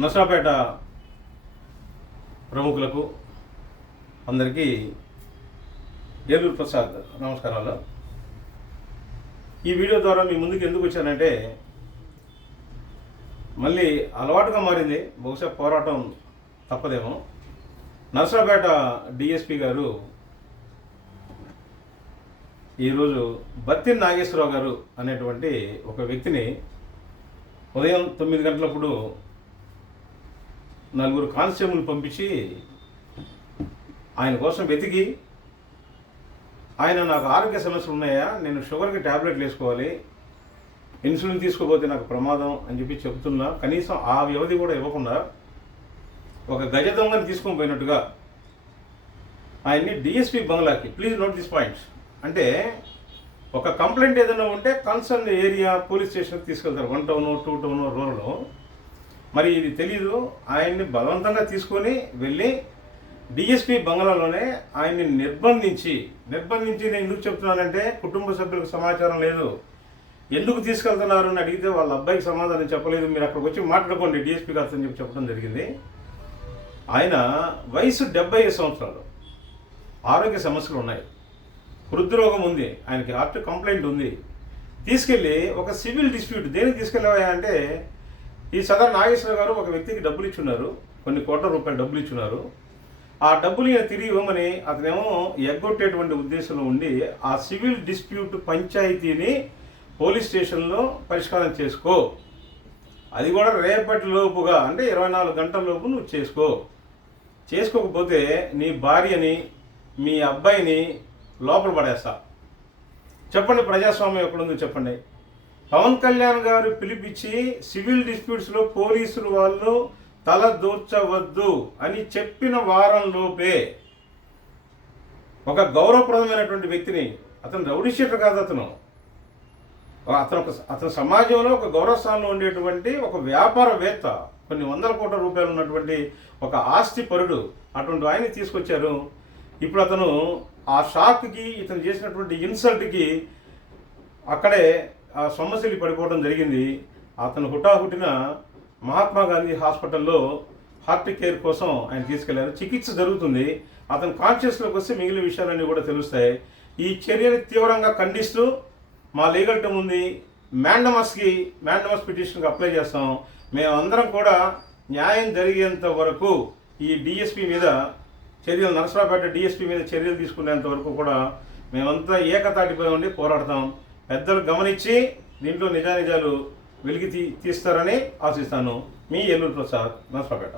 నర్సాపేట ప్రముఖులకు అందరికీ ఏలూరు ప్రసాద్ నమస్కారాలు. ఈ వీడియో ద్వారా మీ ముందుకు ఎందుకు వచ్చానంటే మళ్ళీ అలవాటుగా మారింది బహుశా పోరాటం తప్పదేమో. నర్సాపేట డిఎస్పి గారు ఈరోజు బత్తిన నాగేశ్వరరావు గారు అనేటువంటి ఒక వ్యక్తిని ఉదయం తొమ్మిది గంటలప్పుడు నలుగురు కానిస్టేబుల్ పంపించి ఆయన కోసం వెతికి ఆయన నాకు ఆరోగ్య సమస్యలు ఉన్నాయా నేను షుగర్కి ట్యాబ్లెట్లు వేసుకోవాలి ఇన్సులిన్ తీసుకోపోతే నాకు ప్రమాదం అని చెప్పి చెప్తున్నా. కనీసం ఆ వ్యవధి కూడా ఇవ్వకుండా ఒక గజ దొంగని తీసుకొని పోయినట్టుగా ఆయన్ని డిఎస్పి బంగ్లాకి ప్లీజ్ నోట్ దిస్ పాయింట్స్ అంటే ఒక కంప్లైంట్ ఏదైనా ఉంటే కన్సర్న్ ఏరియా పోలీస్ స్టేషన్కి తీసుకెళ్తారు. One town two town rural. మరి ఇది తెలీదు. ఆయన్ని బలవంతంగా తీసుకొని వెళ్ళి డిఎస్పి బంగ్లాలోనే ఆయన్ని నిర్బంధించి నిర్బంధించి నేను ఎందుకు చెప్తున్నానంటే కుటుంబ సభ్యులకు సమాచారం లేదు. ఎందుకు తీసుకెళ్తున్నారు అని అడిగితే వాళ్ళ అబ్బాయికి సమాధానం చెప్పలేదు. మీరు అక్కడికి వచ్చి మాట్లాడుకోండి డిఎస్పీ గారితో చెప్పి చెప్పడం జరిగింది. ఆయన వయసు డెబ్బై ఐదు సంవత్సరాలు. ఆరోగ్య సమస్యలు ఉన్నాయి. హృద్రోగం ఉంది. ఆయనకి హార్ట్ కంప్లైంట్ ఉంది. తీసుకెళ్ళి ఒక సివిల్ డిస్ప్యూట్ దేనికి తీసుకెళ్ళావా అంటే ఈ సదర్ నాగేశ్వర గారు ఒక వ్యక్తికి డబ్బులు ఇచ్చున్నారు. కొన్ని కోట్ల రూపాయలు డబ్బులు ఇచ్చున్నారు. ఆ డబ్బులు ఈయన తిరిగి ఇవ్వమని అతనేమో ఎగ్గొట్టేటువంటి ఉద్దేశంలో ఉండి ఆ సివిల్ డిస్ప్యూట్ పంచాయతీని పోలీస్ స్టేషన్లో పరిష్కారం చేసుకో. అది కూడా రేపటి లోపుగా అంటే ఇరవై నాలుగు గంటల లోపు నువ్వు చేసుకో. చేసుకోకపోతే నీ భార్యని మీ అబ్బాయిని లోపల పడేస్తా. చెప్పండి ప్రజాస్వామ్యం ఎక్కడుందో చెప్పండి. పవన్ కళ్యాణ్ గారు పిలిపించి సివిల్ డిస్ప్యూట్స్లో పోలీసులు వాళ్ళు తల దూర్చవద్దు అని చెప్పిన వారం లోపే ఒక గౌరవప్రదమైనటువంటి వ్యక్తిని అతను రౌడీషీటర్ కాదు అతను. అతను ఒక అతను సమాజంలో ఒక గౌరవస్థానంలో ఉండేటువంటి ఒక వ్యాపారవేత్త కొన్ని వందల కోట్ల రూపాయలు ఉన్నటువంటి ఒక ఆస్తి పరుడు అటువంటి ఆయన తీసుకొచ్చారు. ఇప్పుడు అతను ఆ షాక్కి ఇతను చేసినటువంటి ఇన్సల్ట్కి అక్కడే ఆ సమస్యలు పడిపోవడం జరిగింది. అతను హుటాహుటిన మహాత్మా గాంధీ హాస్పిటల్లో హార్ట్ కేర్ కోసం ఆయన తీసుకెళ్ళారు. చికిత్స జరుగుతుంది. అతను కాన్షియస్లోకి వస్తే మిగిలిన విషయాలన్నీ కూడా తెలుస్తాయి. ఈ చర్యని తీవ్రంగా ఖండిస్తూ మా లీగల్ టీం ఉంది. మ్యాండమస్కి మ్యాండమస్ పిటిషన్కి అప్లై చేస్తాం. మేమందరం కూడా న్యాయం జరిగేంత వరకు ఈ డిఎస్పి మీద చర్యలు నరసరాపేట డిఎస్పి మీద చర్యలు తీసుకునేంత వరకు కూడా మేమంతా ఏకతాటిపై ఉండి పోరాడతాం. పెద్దలు గమనించి దీంట్లో నిజానిజాలు వెలికి తీ తీస్తారని ఆశిస్తాను. మీ ఎల్లూరు ప్రసాద్ నరసరావుపేట